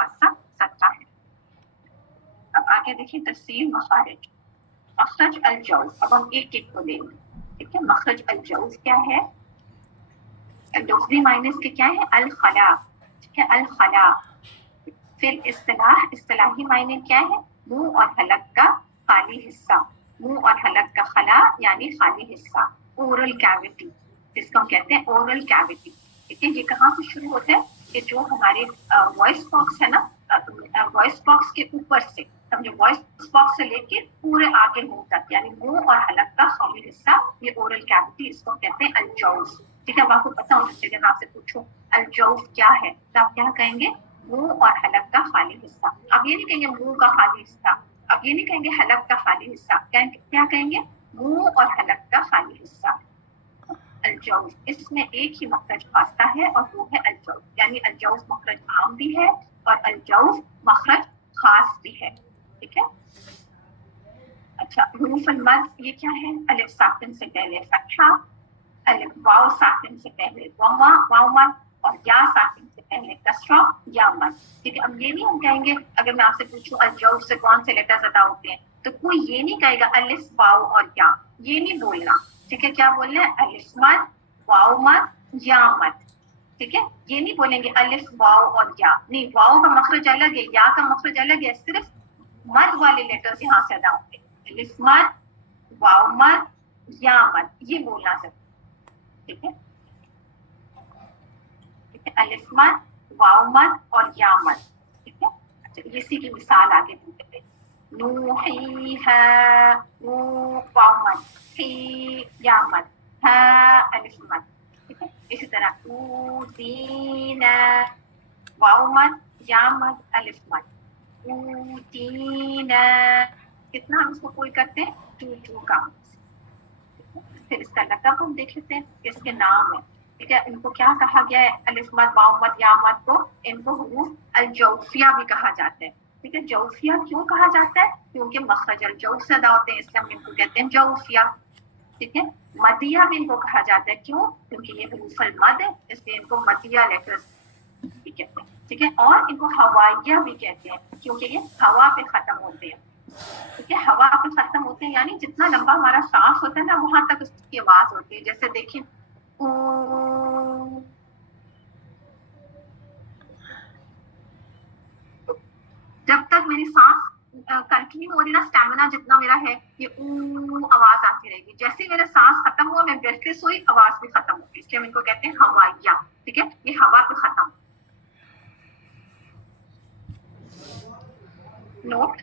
खासा 17 है। अब आगे देखिए तफसील मखारिज। मखरज अल-जौज़, अब हम एक एक को लेंगे, ठीक है। मखरज अल-जौज़ क्या है? लफ्ज़ी मायने इसके क्या है? अल-खला, ठीक है, अल-खला। फिर इस्तिलाह, इस्तिलाही मायने क्या है? मुंह और हलक का खाली हिस्सा, मुंह और हलक का खला यानी खाली हिस्सा, ओरल कैविटी, जिसको हम कहते हैं ओरल कैविटी, ठीक है। ये कहाँ से शुरू होता है? कि जो हमारे वॉइस बॉक्स है ना, वॉइस बॉक्स के ऊपर से, समझो वॉइस बॉक्स से लेके पूरे आगे मुंह तक, यानी मुंह और हलक का खाली हिस्सा, ये ओरल कैविटी, इसको कहते हैं अल-जौज़, ठीक है। अब आपको पता होना चाहिए, अगर आपसे पूछो अल-जौज़ क्या है तो आप क्या कहेंगे? मुंह और हलक का खाली हिस्सा। अब ये नहीं कहेंगे मुंह का खाली हिस्सा, अब ये नहीं कहेंगे हलक का खाली हिस्सा, क्या कहेंगे? मुंह और हलक का खाली हिस्सा, अल-जौज़। इसमें एक ही मखरज खासा है और वो है अल-जौज़, यानी अल-जौज़ मखरज आम भी है और अल-जौज़ मखरज खास भी है, ठीक है। अच्छा, हुरूफ अल-मद ये क्या है? अलिफ साकिन से पहले फतहा, अलिफ वाव साकिन से पहले वम्मा, वाव मद, और या साकिन से पहले कसरा या मद, ठीक है। अब ये नहीं हम कहेंगे, अगर मैं आपसे पूछूं अल-जौज़ से कौन से लेटर्स अदा होते हैं, तो कोई ये नहीं कहेगा अलिफ वाव और या, ये नहीं बोलना, ठीक है। क्या बोलना है? अलिफ मद, वाव मद, या मद, ठीक है। ये नहीं बोलेंगे अलिफ वाव और या, नहीं, वाव का मखरज अलग है, या का मखरज अलग है, सिर्फ मद वाले लेटर्स यहाँ से अदा होंगे, अलिफ मद, वाव मद, या मद, ये बोलना सिर्फ, ठीक है, ठीक है। अलिफ मद, वाव मद और या मद, ठीक है। अच्छा, इसी की मिसाल आगे देते हैं। नूहीहा, नू वाव मद, ही या मद, हा अलिफ मद, ठीक है। इसी तरह ऊतीना, वाव मद, या मद, अलिफ मद, ऊतीना, कितना हम इसको कोई करते हैं? टू टू का। फिर इसका लक़ब हम देख लेते हैं, इसके नाम है, ठीक है। इनको क्या कहा गया है? अलिफ मद, वाव मद, या मद को इनको हुरूफ अल-जौफिया भी कहा जाता है, ठीक है। जौफिया क्यों कहा जाता है? क्योंकि मखरज अल-जौफ से अदा होते हैं, इसलिए हम इनको कहते हैं जौफिया, ठीक है। मदिया भी इनको कहा जाता है, क्यों? क्योंकि ये हुरूफ अल-मद है, इसलिए इनको मदिया लेटर्स भी कहते हैं, ठीक है। और इनको हवाइया भी कहते हैं, क्योंकि ये हवा पे खत्म होते हैं, ठीक है। हवा पे खत्म होते हैं, यानी जितना लंबा हमारा सांस होता है ना, वहां तक उसकी आवाज होती है। जैसे देखिए, जब तक मेरी सांस कंटिन्यू हो रही ना, स्टैमिना जितना मेरा है, ये आवाज आती रहेगी। जैसे मेरा सांस खत्म हुआ, मैं ब्रेथलेस हुई, आवाज भी खत्म होगी, इसलिए हम इनको कहते हैं हवाइया, ठीक है। ये हवा पे खत्म। नोट,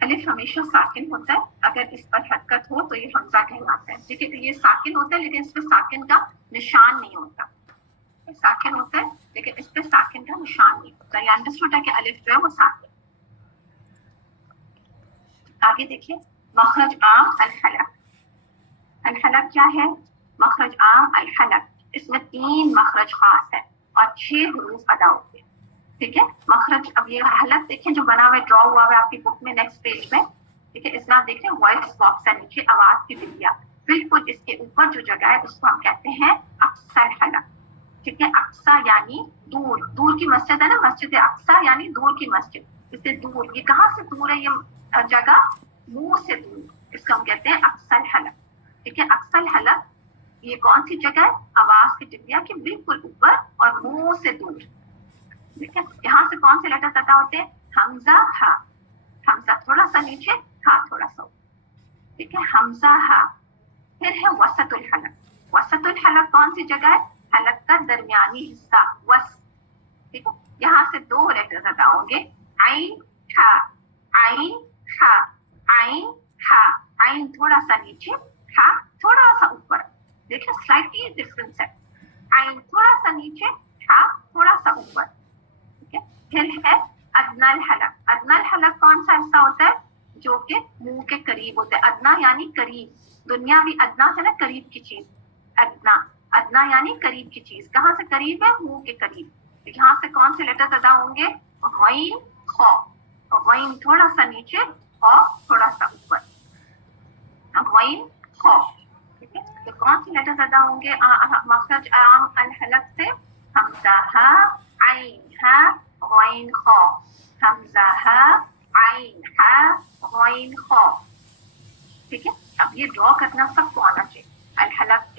अलिफ हमेशा साकिन होता है, अगर इस पर हरकत हो तो ये हमजा कहलाता है, ठीक है। तो ये साकिन होता है, लेकिन इस पर साकिन का निशान नहीं होता, साकिन होता है लेकिन इस पर साकिन का निशान नहीं होता। ये अंडरस्टूड है कि अलिफ जो है वो साकिन। आगे देखिए, मखरज आम अल-हलक। अल-हलक क्या है? मखरज आम अल-हलक, इसमें 3 मखरज खास है और 6 हुरूफ अदा होते हैं, ठीक है। मखरज, अब ये हलक देखें जो बना हुआ है, ड्रॉ हुआ है आपकी बुक में नेक्स्ट पेज में, ठीक है। इसमें आप देखें वॉइस बॉक्स है, नीचे आवाज की बिल्लिया, बिल्कुल इसके ऊपर जो जगह है उसको हम कहते हैं अक्सर हलक, ठीक है। अक्सा यानी दूर, दूर की मस्जिद है ना, मस्जिद अक्सा यानी दूर की मस्जिद, इससे दूर। ये कहाँ से दूर है? ये जगह मुंह से दूर, इसको हम कहते हैं अक्सर हलक, ठीक है। अक्सर हलक ये कौन सी जगह है? आवाज की टिबिया के बिल्कुल ऊपर और मुंह से दूर, ठीक है। यहाँ से कौन से लेटर अदा होते हैं? हमजा, हा, हमजा थोड़ा सा नीचे, हा थोड़ा सा, ठीक है, हमजा हा। फिर है वसतुल हलक। वसतुल हलक कौन सी जगह है? हलक का दरमियानी हिस्सा, वस, ठीक है। यहाँ से 2 लेटर्स अदा होंगे, आइन हा, आइन हा, आइन हा, आइन थोड़ा सा नीचे, हा थोड़ा सा ऊपर, देखिए स्लाइटली डिफरेंस है, आइन थोड़ा सा नीचे, हा थोड़ा सा ऊपर, ठीक है। फिर है अदनल हलक। अदनल हलक कौन सा हिस्सा होता है? जो कि मुंह के करीब होता है। अदना यानी करीब, दुनियावी अदना है ना, करीब की चीज, अदना, अदना यानी करीब की चीज। कहाँ से करीब है? मुंह के करीब। यहाँ से कौन से लेटर्स अदा होंगे? गैन, खौ, गैन थोड़ा सा नीचे, खौ थोड़ा सा ऊपर, गैन खौ, ठीक है। तो कौन से लेटर्स अदा होंगे मखरज आम अल हलक से? हमजा हा, आइन हा, غین خا حمزہ ہا عین ہا غین خا. ٹھیک ہے. اب یہ ڈرا کرنا سب کو آنا چاہیے. الحلق